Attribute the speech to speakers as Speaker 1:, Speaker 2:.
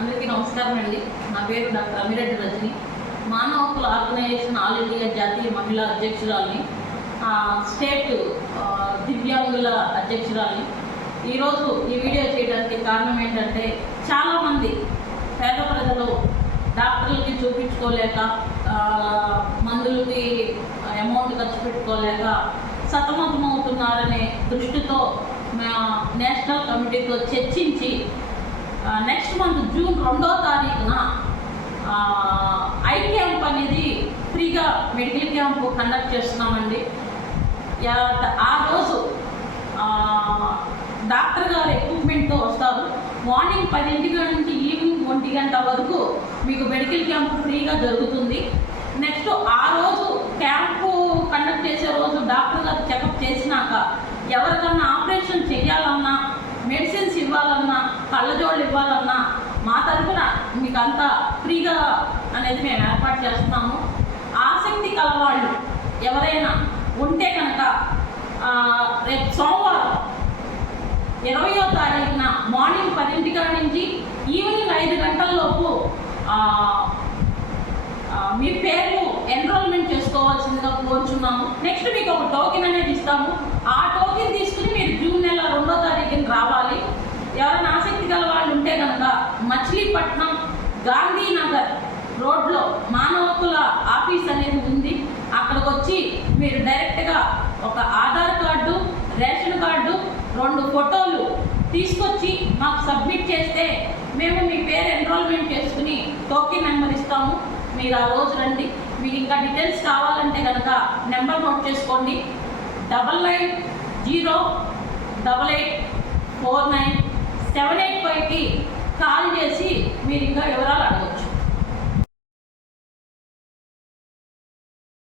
Speaker 1: అందరికీ నమస్కారం అండి. నా పేరు డాక్టర్ అమిరెడ్డి రజని. మానవ హక్కుల ఆర్గనైజేషన్ ఆల్ ఇండియా జాతీయ మహిళా అధ్యక్షురాలని స్టేట్ దివ్యాంగుల అధ్యక్షురాలని. ఈరోజు ఈ వీడియో చేయడానికి కారణం ఏంటంటే చాలామంది పేద ప్రజలు డాక్టర్లకి చూపించుకోలేక మందులకి అమౌంట్ ఖర్చు పెట్టుకోలేక సతమతమవుతున్నారనే దృష్టితో మా నేషనల్ కమిటీతో చర్చించి నెక్స్ట్ మంత్ జూన్ రెండో తారీఖున ఐ క్యాంప్ అనేది ఫ్రీగా మెడికల్ క్యాంప్ కండక్ట్ చేస్తున్నామండి. ఆ రోజు డాక్టర్ గారు ఎక్విప్మెంట్తో వస్తారు. మార్నింగ్ పదింటి నుంచి ఈవినింగ్ ఒంటి గంట వరకు మీకు మెడికల్ క్యాంప్ ఫ్రీగా జరుగుతుంది. నెక్స్ట్ ఆ రోజు క్యాంపు కండక్ట్ చేసే రోజు డాక్టర్ గారు చెకప్ చేసినాక ఎవరికన్నా ఆపరేషన్ చేయాలా కళ్ళజోళ్ళు ఇవ్వాలన్నా మా తరఫున మీకు అంత ఫ్రీగా అనేది మేము ఏర్పాటు చేస్తున్నాము. ఆసక్తి కలవాళ్ళు ఎవరైనా ఉంటే కనుక రేపు సోమవారం ఇరవయో తారీఖున మార్నింగ్ పదింటి కాడ నుంచి ఈవినింగ్ ఐదు గంటలలోపు మీ పేర్లు ఎన్రోల్మెంట్ చేసుకోవాల్సిందిగా కోరుచున్నాము. నెక్స్ట్ మీకు ఒక టోకెన్ అనేది ఇస్తాము. ఆ టోకెన్ తీసుకు మీరు జూన్ నెల రెండో తారీఖున రావాలి ఎవరైనా ఆసక్తి గల వాళ్ళు ఉంటే కనుక మచిలీపట్నం గాంధీనగర్ రోడ్లో మానవ హక్కుల ఆఫీస్ అనేది ఉంది. అక్కడికి వచ్చి మీరు డైరెక్ట్గా ఒక ఆధార్ కార్డు రేషన్ కార్డు రెండు ఫోటోలు తీసుకొచ్చి మాకు సబ్మిట్ చేస్తే మేము మీ పేరు ఎన్రోల్మెంట్ చేసుకుని టోకెన్ నెంబర్ ఇస్తాము. మీరు ఆ రోజు రండి. మీకు ఇంకా డీటెయిల్స్ కావాలంటే కనుక నెంబర్ నోట్ చేసుకోండి. Double nine zero double eight four nine seven eight ఫైవ్కి కాల్ చేసి Piring.